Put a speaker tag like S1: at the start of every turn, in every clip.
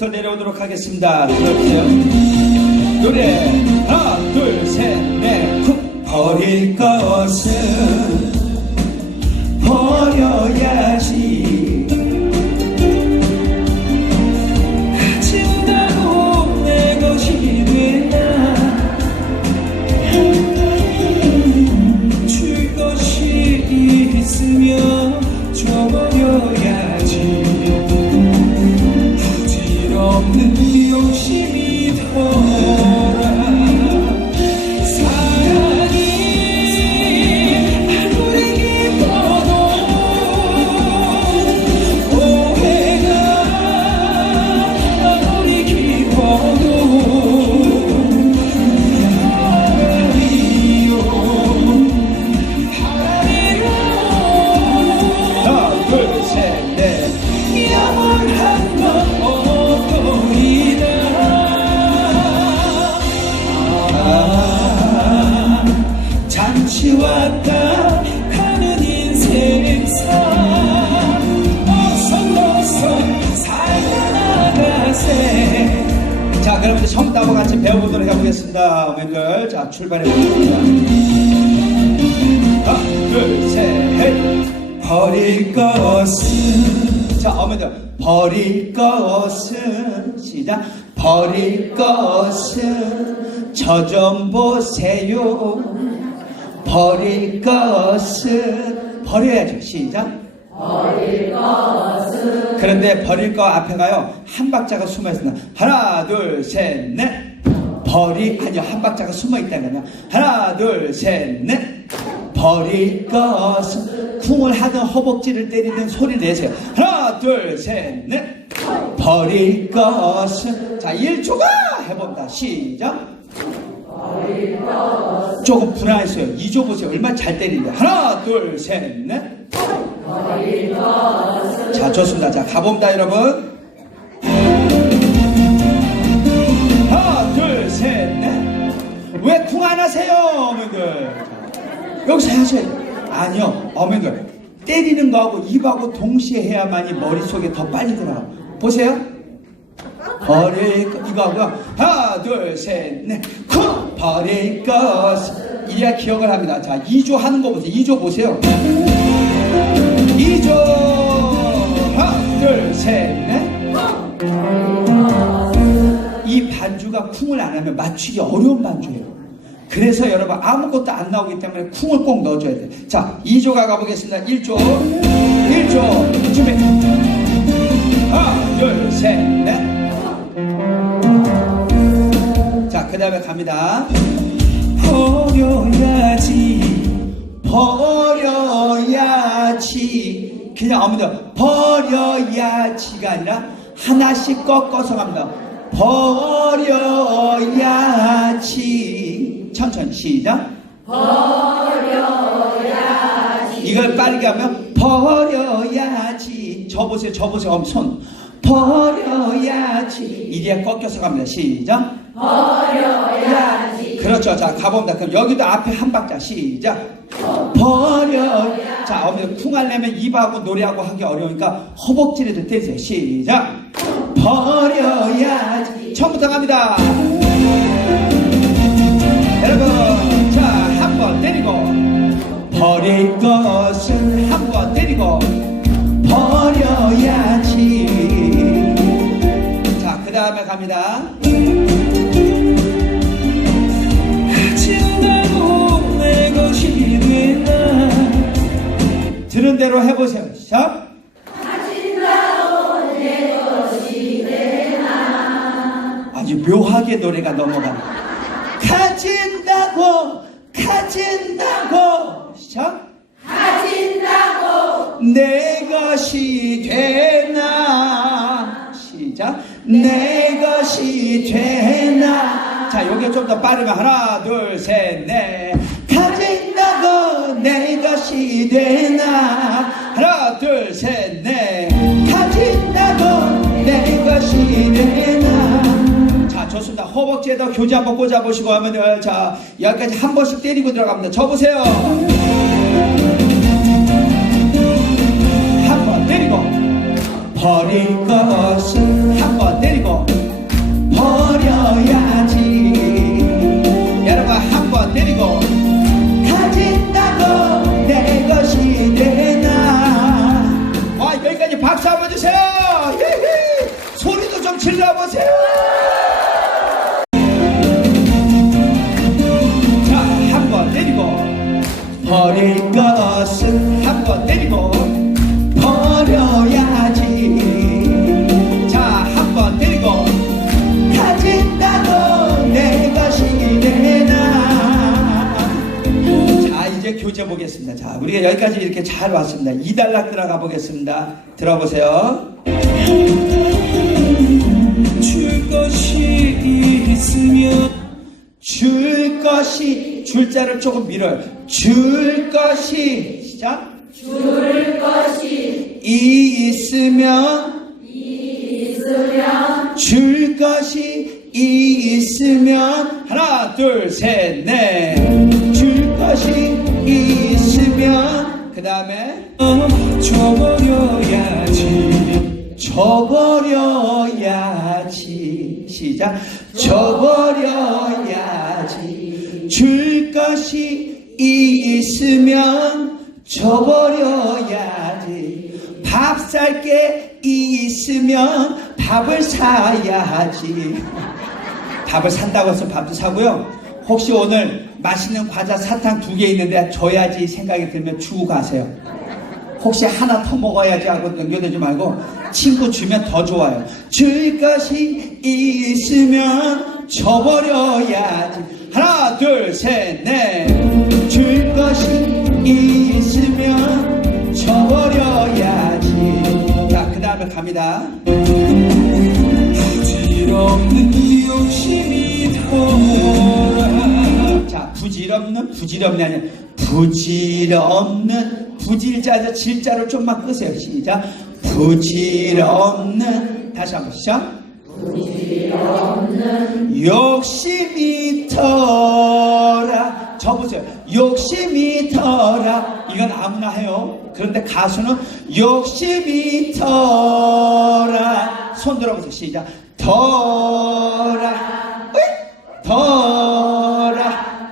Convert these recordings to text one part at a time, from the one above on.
S1: 부터 내려오도록 하겠습니다. 들어주세요. 노래 하나 둘셋넷 버릴 것은 버려야지 해보겠습니다 어머니들 자 출발해 보겠습니다. 하나 둘셋. 버릴 것은 자 어머니들 버릴 것은 시작. 버릴 것은 저 좀 보세요. 버릴 것은 버려야죠. 시작. 그런데 버릴 거 앞에 가요. 한 박자가 숨어 있습니다. 하나 둘 셋 넷 버리 아니요 한 박자가 숨어 있다면요 하나 둘 셋 넷. 버릴 것은 쿵을 하든 허벅지를 때리든 소리 내세요. 하나 둘 셋 넷. 버릴 것은 자 1초가 해봅니다. 시작. 조금 불안했어요. 2조 보세요. 얼마나 잘 때리는데 하나 둘 셋 넷. 자 좋습니다. 자 가봅니다 여러분 왜쿵안 하세요 어머니들? 자, 여기서 하셔야 돼요 아니요 어머니들. 때리는 거하고 입하고 동시에 해야만이 머릿속에 더 빨리 들어가 보세요. 버릴 거 이거 하고요. 하나 둘 셋 넷 쿵! 버릴 것. 이래야 기억을 합니다. 자 2조 하는 거 보세요. 2조 보세요. 2조. 하나 둘 셋 넷 반주가 쿵을 안 하면 맞추기 어려운 반주예요. 그래서 여러분 아무것도 안 나오기 때문에 쿵을 꼭 넣어줘야 돼. 자, 2조가 가보겠습니다. 1조, 1조 준비. 하나, 둘, 셋, 넷. 자, 그 다음에 갑니다. 버려야지, 버려야지. 그냥 어머니 버려야지가 아니라 하나씩 꺾어서 갑니다. 버려야지. 천천히 시작. 버려야지. 이걸 빠르게 하면 버려야지. 저 보세요, 저 보세요, 어머, 손. 버려야지. 이래야 꺾여서 갑니다. 시작. 버려야지. 그렇죠. 자, 가봅니다. 그럼 여기도 앞에 한 박자 시작. 버려. 자, 어머니 쿵 하려면 입하고 노래하고 하기 어려우니까 허벅지를 때리세요. 시작. 버려야지. 처음부터 갑니다. 여러분, 자, 한 번 때리고, 버릴 것은 한번 때리고, 버려야지. 자, 그 다음에 갑니다. 가진다고 내 것이 되나 들은 대로 해보세요 시작 묘하게 노래가 넘어갑니다 가진다고 가진다고. 시작. 가진다고. 내 것이 되나. 시작. 내 것이 되나. 자 여기 좀 더 빠르면 하나 둘 셋 넷. 가진다고 내 것이 되나. 하나 둘 셋 넷. 가진다고 내 것이 되나. 자 좋습니다. 허벅지에다 교재 한번 꽂아보시고 하면 어, 자 여기까지 한 번씩 때리고 들어갑니다. 쳐보세요. 한 번 때리고. 버릴 것을 한 번 때리고. 버려야지. 여러분 한 번 때리고. 가진다고 내 것이 되나. 아 여기까지 박수 한번 주세요. 소리도 좀 질러보세요. 버릴 것은 한번 내리고 버려야지. 자, 한번 내리고 가진다고 내 것이 되나. 자, 이제 교재 보겠습니다. 자, 우리가 여기까지 이렇게 잘 왔습니다. 이단락 들어가 보겠습니다. 들어보세요.
S2: 줄 것이 있으면
S1: 줄 것이 줄자를 조금 밀어요. 줄 것이 시작. 줄 것이 있으면 줄 것이 있으면 하나 둘 셋 넷 줄 것이 있으면 그 다음에
S2: 줘버려야지.
S1: 줘버려야지. 시작. 줘버려 이 있으면 줘버려야지 밥 살게 있으면 밥을 사야지 밥을 산다고 해서 밥도 사고요 혹시 오늘 맛있는 과자 사탕 두 개 있는데 줘야지 생각이 들면 주고 가세요 혹시 하나 더 먹어야지 하고 넘겨두지 말고 친구 주면 더 좋아요. 줄 것이 있으면 줘버려야지. 하나, 둘, 셋, 넷. 줄 것이 있으면 줘버려야지. 자, 그 다음에 갑니다.
S2: 부질없는 욕심이 더라
S1: 자, 부질없는, 부질없는 아니야. 부질없는, 부질자에서 질자를 좀만 끄세요. 시작. 부질없는, 다시 한번 시작. 욕심이 터라. 저 보세요. 욕심이 터라. 이건 아무나 해요. 그런데 가수는 욕심이 터라. 손 들어보세요. 시작. 터라. 터라.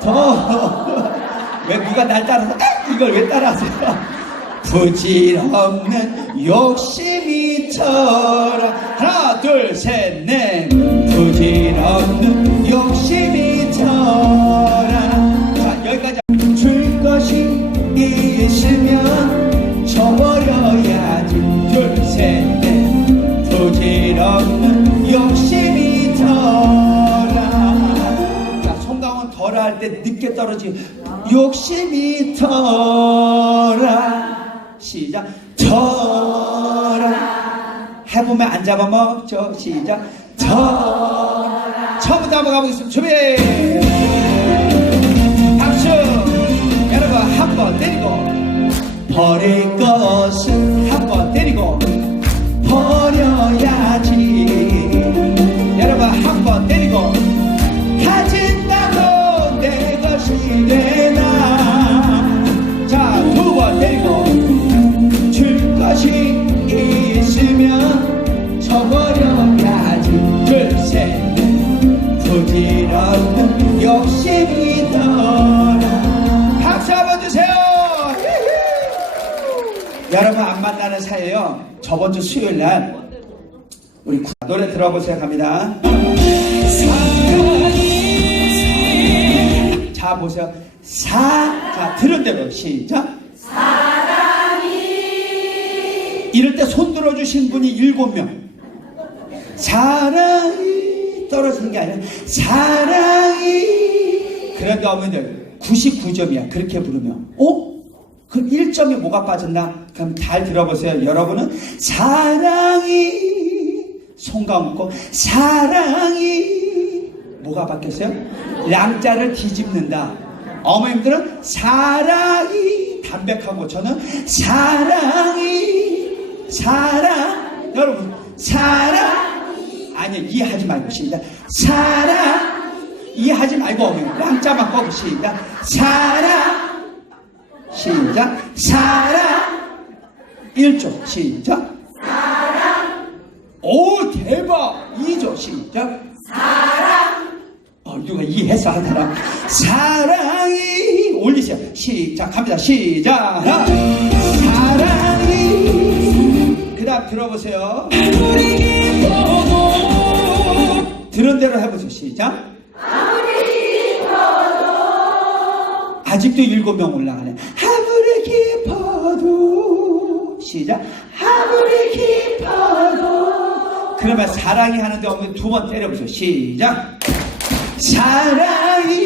S1: 더. 왜 누가 날 따라서 에? 이걸 왜 따라하세요? 부질없는 욕심이 터라 하나 둘 셋 넷. 부질없는 욕심이 터라 자 여기까지. 줄 것이 있으면 줘버려야지. 둘 셋 넷. 부질없는 욕심이 터라 자 송강은 덜 할 때 늦게 떨어지 욕심이 터라 시작. 터라. 해보면 안 잡아먹죠 시작. 터라. 처음부터 한번 가보겠습니다. 준비. 박수. 여러분 한 번 때리고. 버릴 것은 한 번 때리고. 버려야지. 여러분 한 번 때리고 저번 주 수요일 날 우리 구- 노래 들어보세요 갑니다. 자 보세요. 사자 들은 대로 시작. 사랑이. 이럴 때 손 들어주신 분이 일곱 명. 사랑이 떨어지는 게 아니라 사랑이. 그런데 어머니들 99점이야. 그렇게 부르면. 어? 그 1점이 뭐가 빠졌나? 그럼 잘 들어보세요. 여러분은 사랑이 손가 묶고 사랑이 뭐가 바뀌었어요? 양자를 뒤집는다. 어머님들은 사랑이 담백하고 저는 사랑이 사랑. 여러분 사랑. 아니 이해하지 말고 시작. 사랑. 이해하지 말고 어머니 양자만 꺼고 시작. 사랑. 시작. 사랑 1조 시작 사랑 오 대박 2조 시작 어, 누가 이해해서 하더라. 사랑이 올리세요. 시작 갑니다. 시작. 사랑이 그 다음 들어보세요.
S2: 우리 기뻐
S1: 시작. 아직도 일곱 명 올라가네. 아무리 깊어도 시작. 아무리 깊어도 그러면 사랑이 하는데 어머니 두번 때려보세요. 시작. 사랑이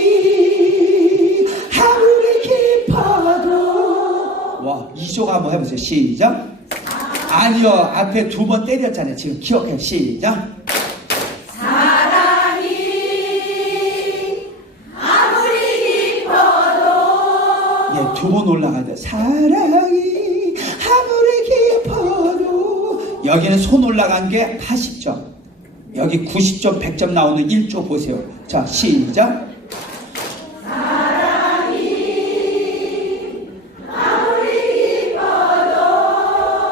S1: 아무리 깊어도 와 이소가 한번 해보세요. 시작. 아니요 앞에 두 번 때렸잖아요. 지금 기억해. 시작. 여기는 손 올라간 게 80점. 여기 90점, 100점 나오는 1조 보세요. 자, 시작.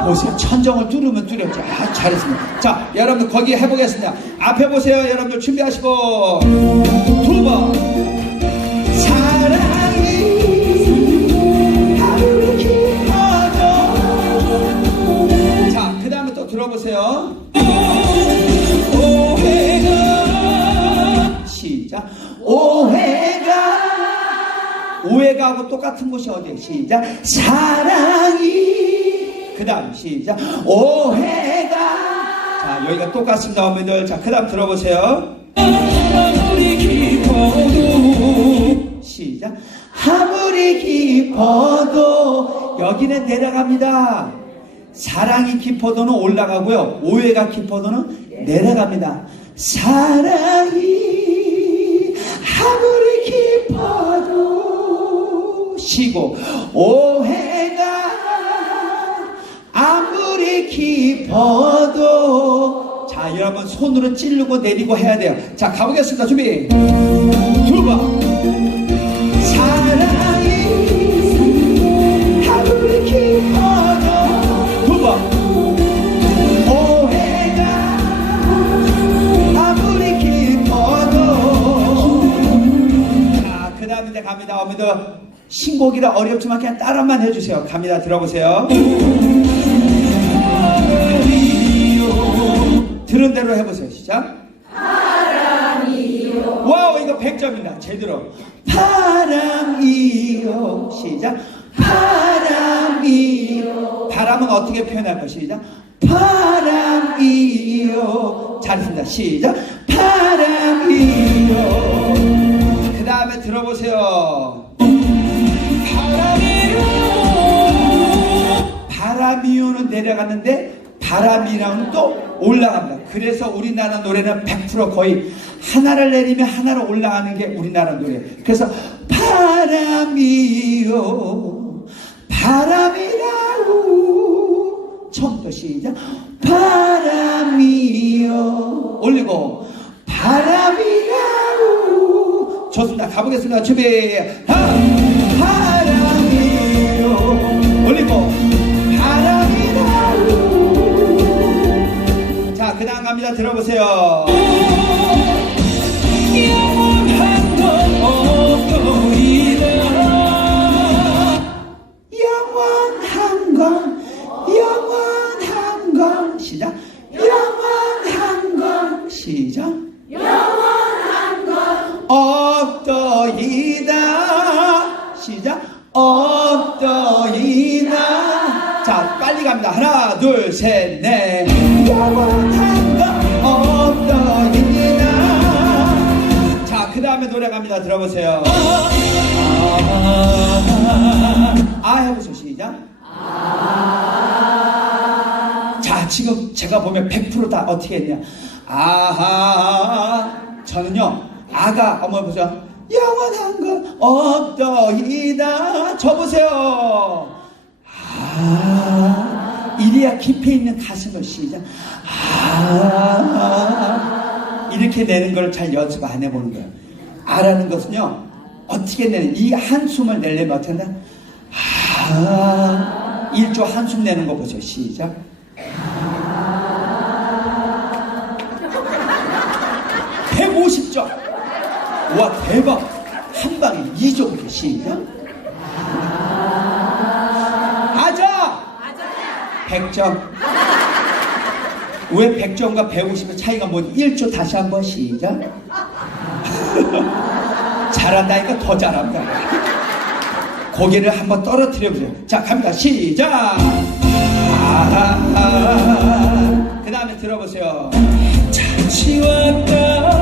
S1: 보세요. 천정을 뚫으면 뚫렸죠. 아, 잘했습니다. 자, 여러분들 거기 해보겠습니다. 앞에 보세요. 여러분들 준비하시고. 두 번. 오해가 하고 똑같은 곳이 어디에 시작. 사랑이. 그 다음 시작. 오해가. 자 여기가 똑같습니다. 어머니들. 자 그 다음 들어보세요. 시작. 아무리 깊어도 여기는 내려갑니다. 사랑이 깊어도는 올라가고요. 오해가 깊어도는 내려갑니다. 사랑이 아무리 깊어도 쉬고 오해가 아무리 깊어도 자 여러분 손으로 찌르고 내리고 해야 돼요. 자 가보겠습니다. 준비. 두번. 사랑이 아무리 깊어도 두번 그 갑니다. 어머니들 신곡이라 어렵지만 그냥 따라만 해주세요. 갑니다. 들어보세요. 들은 대로 해보세요. 시작. 바람이요. 와우, 이거 100점입니다. 제대로. 바람이요. 시작. 바람이요. 바람은 어떻게 표현할 거 시작. 바람이요. 잘했습니다. 시작. 바람이요. 그 다음에 들어보세요. 바람이요는 내려갔는데 바람이랑은 또 올라갑니다. 그래서 우리나라 노래는 100% 거의 하나를 내리면 하나로 올라가는 게 우리나라 노래. 그래서 바람이요, 바람이라고 처음부터 시작. 바람이요 올리고 바람이라고 좋습니다. 가보겠습니다. 준비. 하! 바람이요 올리고 바람이라고 자, 그 다음 갑니다. 들어보세요. 지금 제가 보면 100%다 어떻게 했냐? 아하 저는요 아가 어머 보세요. 영원한 건 없더이다. 저 보세요. 아 이래야 깊이 있는 가슴을 시작 아 이렇게 내는 걸 잘 연습 안 해보는 거예요. 아라는 것은요 어떻게 내는 이 한숨을 내려면 어떻게 한다 아, 1조 한숨 내는 거 보세요. 시작. 백오0점 와, 대박. 한 방에 2조 이렇게 시작. 아자! 100점. 왜 100점과 150의 차이가 뭔 1조 다시 한번 시작. 잘한다니까 더 잘한다. 고개를 한번 떨어뜨려 보세요. 자, 갑니다. 시작. 아, 그 다음에 들어보세요.
S2: 잠시 왔다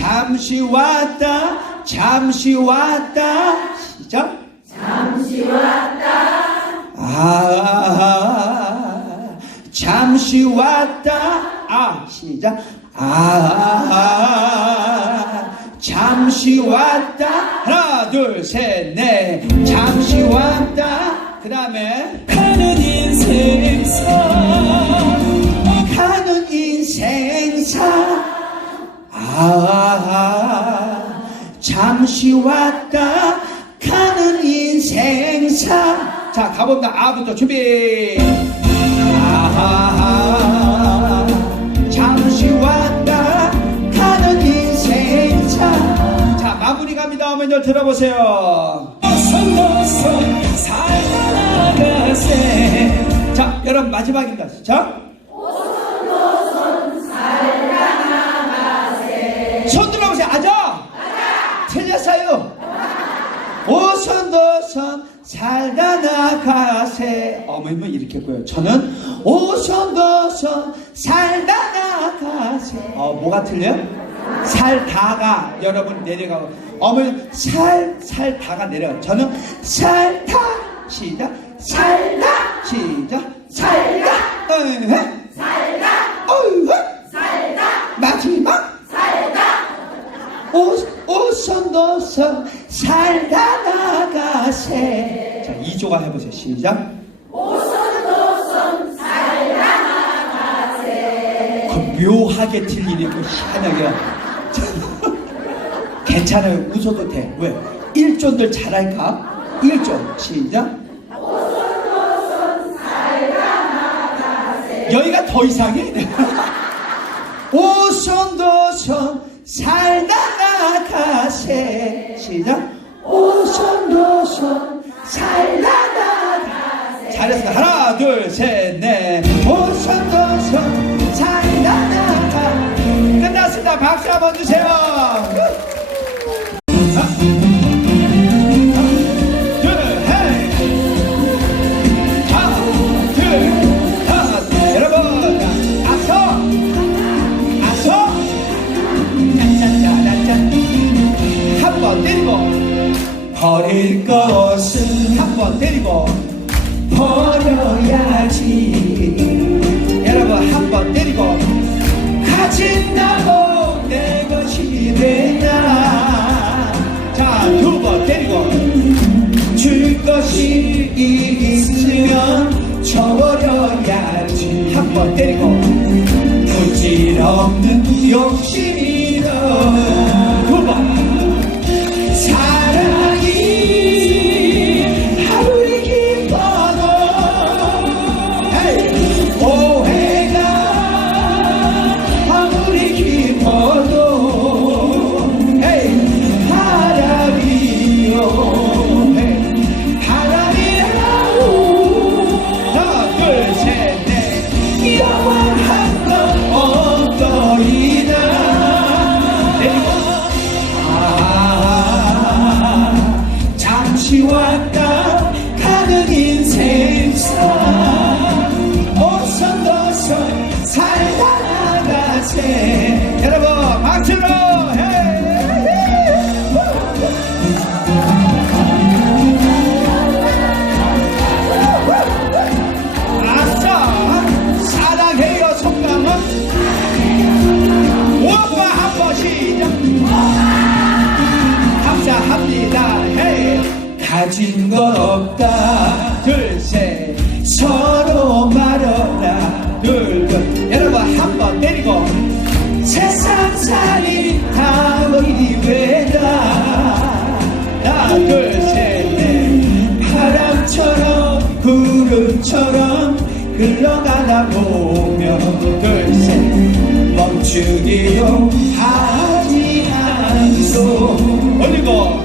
S1: 잠시 왔다, 잠시 왔다. 시작. 잠시 왔다. 아, 잠시 왔다. 아, 시작. 아, 잠시 왔다. 하나, 둘, 셋, 넷. 잠시 왔다. 그 다음에
S2: 가는 인생사
S1: 아 잠시 왔다 가는 인생사. 자 가봅니다. 아부터 준비. 아 잠시 왔다 가는 인생사. 자 마무리 갑니다. 어머니들 들어보세요.
S2: 어선 어선 살다 나가세.
S1: 자 여러분 마지막입니다. 자 살다 나가세. 어머님은 이렇게 했고요. 저는 오선도선 살다 나가세. 어, 뭐가 틀려요? 살다가. 여러분 내려가고. 어머니 살 살다가 내려. 저는 살다. 시작. 살다. 시작. 살다. 어헤 살다. 어헤 살다. 마지막. 오, 오선도선 살다 나가세. 자, 2조가 해보세요. 시작. 오선도선 살다 나가세. 그 묘하게 틀리는 그 희한하게. 괜찮아요. 웃어도 돼. 왜? 1조들 잘할까? 1조. 시작. 여기가 더 이상해? 오선도선 살다 나가세 시작 오선도 잘했어. 하나 둘 셋넷. 오선도선 살다 나가. 끝났습니다. 박수 한번 주세요. 둘, 둘, 때리고, 버릴 것은 한 번 때리고, 버려야지. 여러분, 한 번 때리고, 가진다고 내 것이 되나. 자, 두 번 때리고, 줄 것이 있으면 줘버려야지 한 번 때리고 부질없는 욕심이 건 없다. 둘셋. 서로 말어라. 둘둘. 여러분 한번 때리고. 세상 살이 다 우리 외다. 하나 둘셋넷. 바람처럼 구름처럼 흘러가다 보면. 둘셋. 멈추기도 하지 않소. 올리고